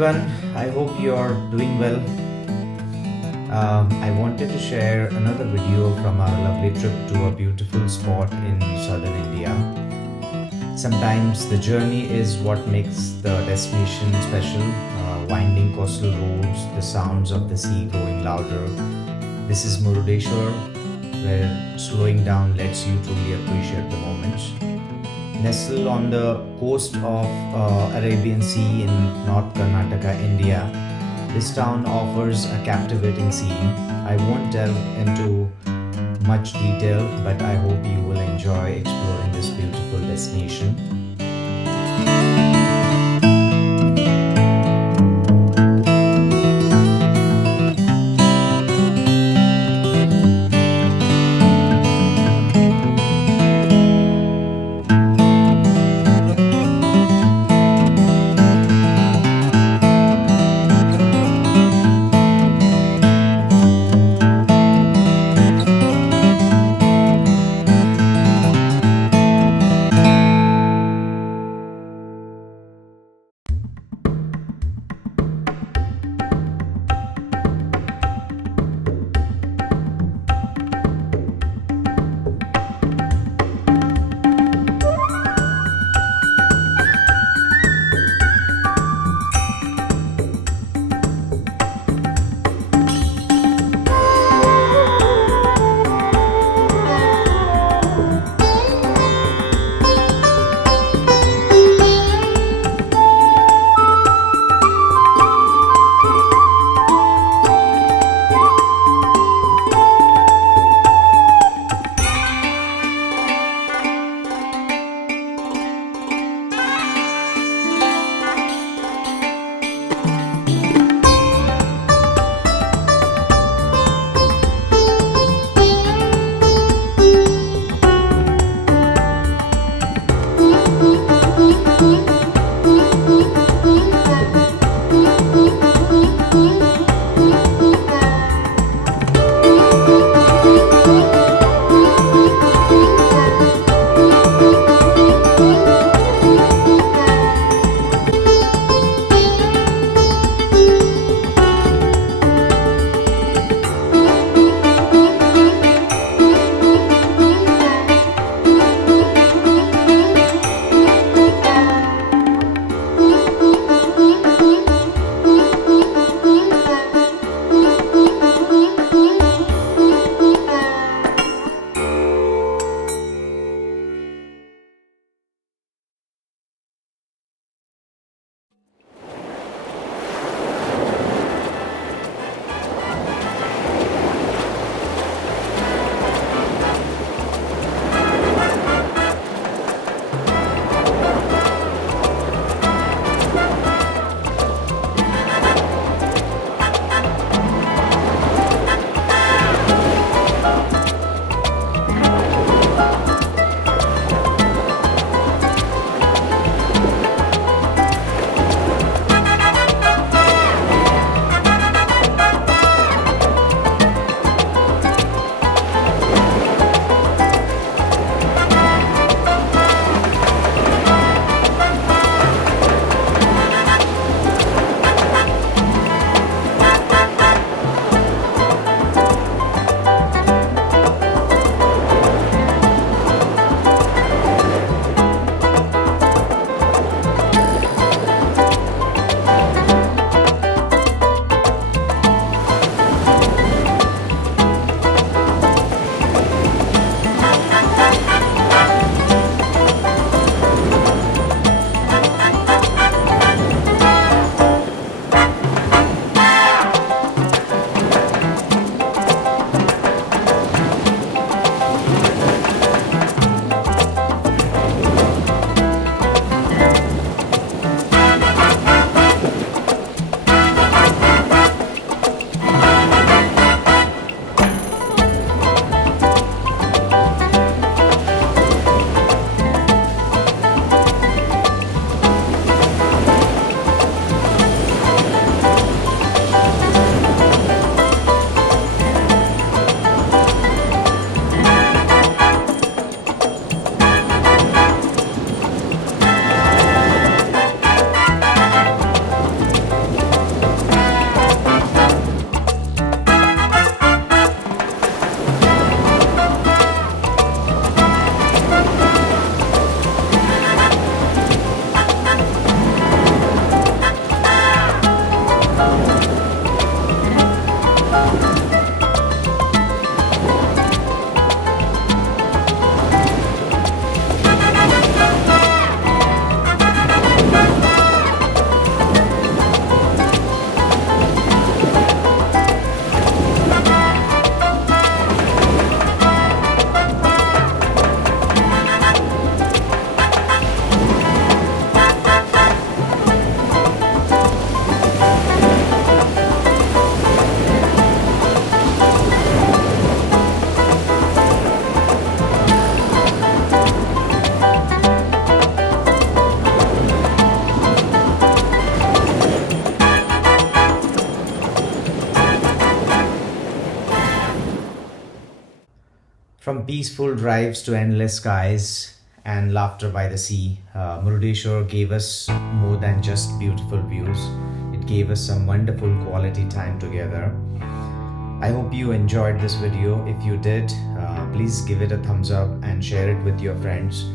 everyone. I hope you're doing well. I wanted to share another video from our lovely trip to a beautiful spot in southern India. Sometimes the journey is what makes the destination special. Winding coastal roads, the sounds of the sea growing louder. This is Murudeshwar, where slowing down lets you truly appreciate the moments. Nestled on the coast of Arabian Sea in North Karnataka, India, this town offers a captivating scene. I won't delve into much detail, but I hope you will enjoy exploring this beautiful destination. From peaceful drives to endless skies and laughter by the sea, Murudeshwar gave us more than just beautiful views. It gave us some wonderful quality time together. I hope you enjoyed this video. If you did, please give it a thumbs up and share it with your friends.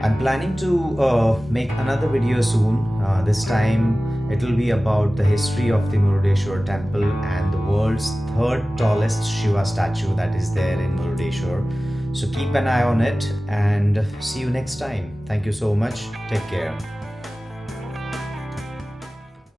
I'm planning to make another video soon. This time it will be about the history of the Murudeshwar temple and the world's third tallest Shiva statue that is there in Murudeshwar. So keep an eye on it and see you next time. Thank you so much. Take care.